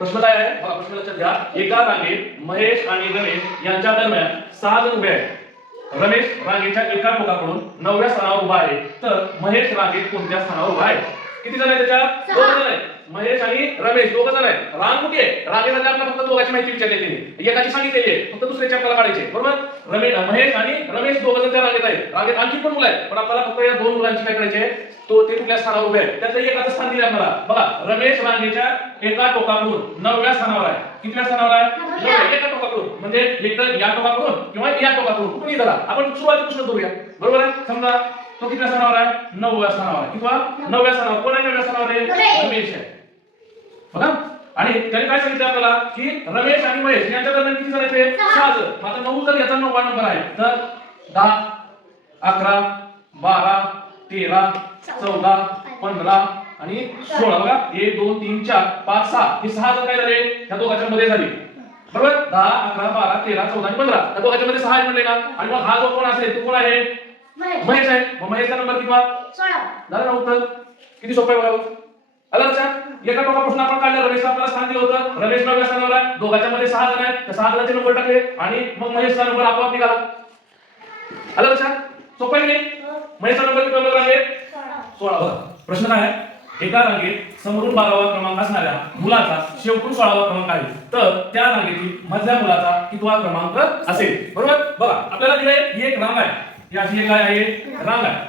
प्रश्न काय आहे बघा, प्रश्न लक्षात घ्या. एका रांगेत महेश आणि रमेश यांच्या दरम्यान 6 जण उभे आहेत. रमेश रांगेच्या एका टोकाकडून 9व्या स्थानावर उभा आहे, तर महेश रांगेत कोणत्या स्थानावर उभा आहे? किती जण आहेत त्याच्यात? 2 जण आहेत. महेश आणि रमेश 2 जण आहेत. रांग कुठे आहे? रांगेमध्ये आपल्याला फक्त दोघांची माहिती विचारली आहे, एकाची सांगितलेली आहे, फक्त दुसऱ्याची आपल्याला काढायची आहे, बरोबर? महेश आणि रमेश 2 जण त्या रांगेत आहेत. रांगेत आणखी पण मुलं आहेत, पण आपल्याला फक्त या 2 मुलांची काय करायची आहे, तो ते कुठल्या स्थानावर उभे आहेत त्यातलं एकाचं स्थान दिलं आपल्याला. बघा, रमेश रांगेच्या एका टोकाकडून 9व्या स्थानावर आहे. कितव्या स्थानावर आहे? एका टोकाकडून, म्हणजे एक तर या टोकाकडून किंवा या टोकाकडून कुठूनही झाला. आपण सुरुवातीपासून करूया, बरोबर आहे? समजा तो कितव्या स्थानावर आहे? 9व्या स्थानावर आहे किंवा 9व्या स्थानावर. कोण आहे 9व्या स्थानावर आहे? रमेश आहे. बघा, आणि त्याने काय सांगितलं आपल्याला की रमेश आणि महेश यांच्या दरम्यान किती जण आहेत? 6 जण. आता 9 जर याचा 9वा नंबर आहे, तर 10, 11, 12, 13, 14, 15 आणि 16. बघा, 1 2 3 4 5 6 हे 6 जण काय झाले? त्या दोघांच्या मध्ये झाले, बरोबर? 10, 11, 12, 13, 14 आणि 15 त्या दोघांच्या मध्ये 6 म्हणले ना. आणि मग हा जो कोण असेल तो कोण आहे? महेश आहे. मग महेशचा नंबर किती? 16 झालं ना उत्तर. किती सोपं आहे बघा. आलं लक्षात? एका टोकापासून आपण काढलं, रमेश आपल्याला स्थान दिलं होतं. रमेश 9व्या स्थानावर आहे, दोघांच्या मध्ये 6 जण आहेत, त्या 6 जणांचे नंबर टाकले आणि मग महेशचा नंबर आपोआप निघाला. आलं लक्षात? सोपं आहे की नाही? महेशचा नंबर किती नंबर आहे? 16. बघा, प्रश्न काय आहे? एका रांगेत समोरून 12वा क्रमांक असणाऱ्या मुलाचा शेवटून 16वा क्रमांक आहे, तर त्या रांगेतील मधल्या मुलाचा कितवा क्रमांक असेल? बरोबर? बघा, आपल्याला दिले ही एक रांग आहे, ही अशी एक काय आहे? रांग आहे,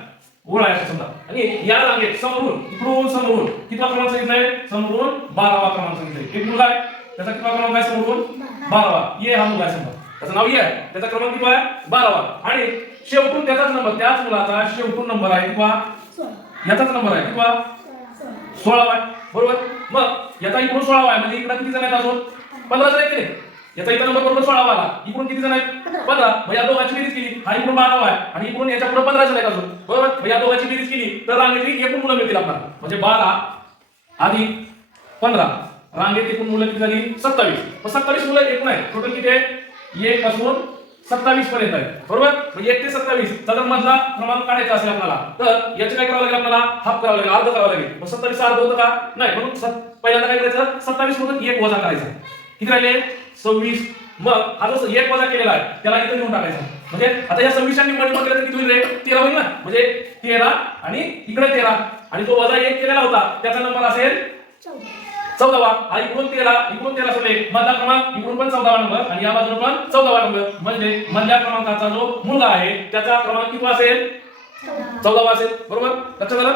ओळ आहे समजा. आणि या रांगेत समोरून समोरून कितवा क्रमांक सांगितलाय? समोरून 12वा क्रमांक सांगितलाय. एक मुलगा आहे, त्याचा कितवा क्रमांक आहे? समोरून 12वा. ये हा मुलगा आहे समजा, त्याचं नाव ये आहे, त्याचा क्रमांक किती आहे? 12वा. आणि शेवटून त्याचाच नंबर, त्याच मुलाचा शेवटून नंबर आहे किंवा याचाच नंबर आहे किंवा 16वा आहे, बरोबर? मग याचा इकडून 16वा आहे, म्हणजे इकडे किती जण आहेत? अजून 15 जण आहेत की नाही? याचा इथं नंबर बरोबर 16वा आला, इकडून किती जण आहेत? 15. मग या दोघांची बेरीज केली, हा इकडून 12वा आहे आणि इकडून याच्या पुढे 15 जण आहेत अजून, बरोबर? मग या दोघांची बेरीज केली तर रांगेतली एकूण मुलं मिळतील आपल्याला, म्हणजे 12 अधिक 15 रांगेत एकूण मुलं किती झाली? 27. मग 27 मुलं एकूण आहेत. टोटल किती आहे? 1 पासून 27 पर्यंत आहे, बरोबर? म्हणजे 1 ते 27 चा जर मधला क्रमांक काढायचा असेल आपल्याला, तर याचे काय करावं लागेल? आपल्याला हाफ करावं लागेल, अर्ध करावं लागेल. मग 27 अर्ध होतं का? नाही, म्हणून पहिल्यांदा काय करायचं? 27 मधून 1 वजा करायचं. किती राहिले? 26. मग हा जो 1 वजा केलेला आहे त्याला इथे लिहून टाकायचं. म्हणजे आता या 26 नी मल्टिपल केलं तर किती होईल रे? 13 होईल ना. म्हणजे 13 आणि इकडे 13 आणि तो वजा 1 केलेला होता त्याचा नंबर असेल 14वा. हा इकडून 13 सोडले, मधला क्रमांक इकडून पण 14वा नंबर आणि या बाजूला पण 14वा नंबर, म्हणजे मधल्या क्रमांकाचा जो मुलगा आहे त्याचा क्रमांक किती असेल? 14वा असेल, बरोबर? लक्षात आलं?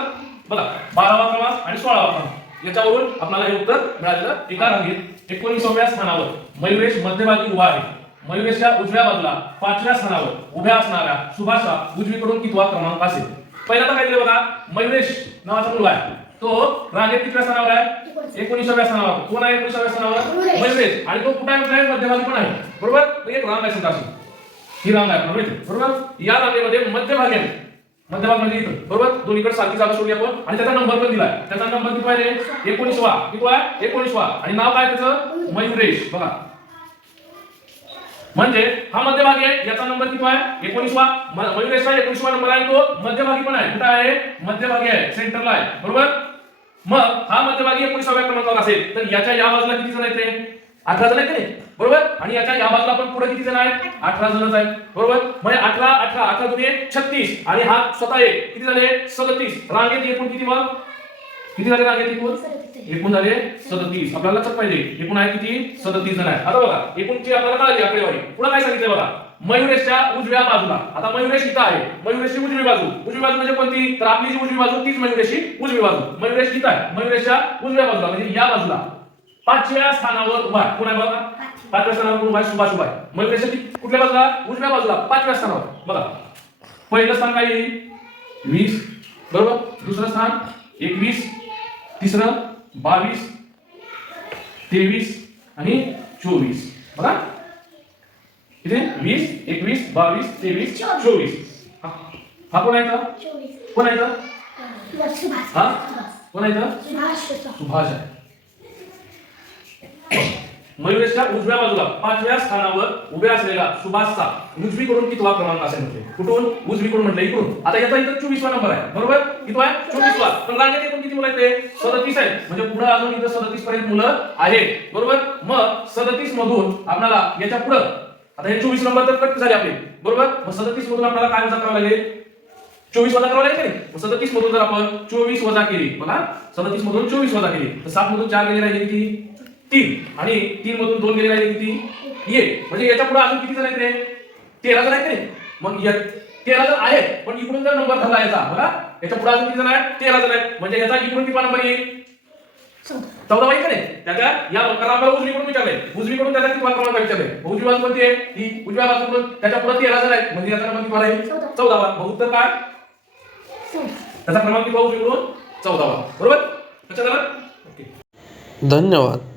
बघा, 12वा क्रमांक आणि 16वा क्रमांक याच्यावरून आपल्याला हे उत्तर मिळालेलं. एका रांगेत 19व्या स्थानावर मयुरेश मध्यभागी उभा आहे. मयुरेशच्या उजव्या बाजूला 5व्या स्थानावर उभ्या असणाऱ्या सुभाषचा उजवीकडून कितवा क्रमांक असेल? पहिल्यांदा काय दिलं बघा, मयुरेश नावाचा मुलगा आहे, तो रांगेत कितव्या स्थानावर आहे? 19व्या स्थानावर. कोण आहे 19व्या स्थानावर? मयुरेश. आणि तो कुठे आहे? मध्यभागी पण आहे, बरोबर? एक रांग आहे समजा, ही रांग आहे बरोबर? या रांगेमध्ये मध्यभागी आहे, मध्यभाग म्हणजे इथं, बरोबर? दोन्हीकडे सारखी जागा सोडली आपण आणि त्याचा नंबर पण दिलाय. त्याचा नंबर किती आहे? 19वा. किती आहे? 19वा. आणि नाव काय त्याचं? मयुरेश. बघा, म्हणजे हा मध्यभागी आहे, याचा नंबर किती आहे? 19वा. मयुरेशचा 19वा नंबर आहे, तो मध्यभागी पण आहे. कुठे आहे? मध्यभागी आहे, सेंटरला आहे, बरोबर? मग हा मध्यभागी 19व्या क्रमांकावर असेल तर याच्या या बाजूला किती जण आहेत? ते 18 जण आहेत की नाही, बरोबर? आणि याच्या या बाजूला पण पुढे किती जण आहेत? 18 जणच आहेत, बरोबर? म्हणजे 18 दुने 36 आणि हा स्वतः एक किती झाले? 37. रांगेत एकूण किती? मग किती झाले रांगेत एकूण? एकूण झाले 37. आपल्याला लक्षात पाहिजे एकूण आहे किती? 37 जण आहेत. आता बघा, एकूणची आपल्याला कळली आकडेवारी. पुढे काय सांगितलं बघा, मयुरेशच्या उजव्या बाजूला. आता मयुरेश इथं आहे, मयुरेशची उजवी बाजू. उजवी बाजू म्हणजे कोणती? तर आपली जी उजवी बाजू तीच मयुरेशची उजवी बाजू. मयुरेश इथं आहे, मयुरेशच्या उजव्या बाजूला म्हणजे या बाजूला 5व्या स्थानावर उभा आहे. कोण आहे बघा? 5व्या स्थानावर उभा आहे सुभाष उभा आहे. मयुरेश कुठल्या बाजूला? उजव्या बाजूला 5व्या स्थानावर. बघा, पहिलं स्थान काय येईल? 20, बरोबर? दुसरं स्थान 21, तिसरं 22, 23 आणि 24. बघा, इथे 20, 21, 22, 23, 24. हा कोण आहे? कोण आहे? हा कोण आहे? सुभाष आहे. मयुरेशच्या उजव्या बाजूला 5व्या स्थानावर उभे असलेला सुभाषचा उजवीकडून कितवा क्रमांक असे म्हटले? कुठून? उजवीकडून म्हटले, इकडून. आता याचा इथं 24वा नंबर आहे, बरोबर? कितवा आहे? 24वा. पण रांगेत एकूण किती मुलं आहेत रे? 37 आहेत. म्हणजे पुढे अजून इथं 37 पर्यंत मुलं आहेत, बरोबर? मग 37 मधून आपल्याला याच्या पुढे आता हे 24 नंबर तर कट झाले आपले, बरोबर? मग 37 मधून आपल्याला काय वजा करावं लागेल? 24 वजा करावं लागेल. मग 37 मधून जर आपण 24 वजा केली, बघा 37 मधून 24 वजा केली तर 7 मधून 4 गेले राहिले किती? 3. आणि 3 मधून 2 गेले राहिले किती? 1. म्हणजे याच्या पुढे अजून किती जण आहेत रे? 13 जण आहेत रे. मग या 13 जण आहेत, पण इकडून जर नंबर धरला याचा, बघा याच्या पुढे अजून किती जण आहेत? 13 जण आहेत. म्हणजे याचा इकडून किती नंबर येईल? 14 वाईट नाही. त्याच्या या कारण आपल्याला उजवीकडून विचारलंय, उजवीकडून त्याचा किती क्रमांक विचारलंय? उजवी बाजू कोणती आहे? ही उजव्या बाजूकडून त्याच्या पुढे 13 जण आहेत, म्हणजे याचा क्रमांक किती आहे? 14वा. मग उत्तर काय? त्याचा क्रमांक किती उजवीकडून? 14वा, बरोबर? लक्षात आलं? ओके, धन्यवाद.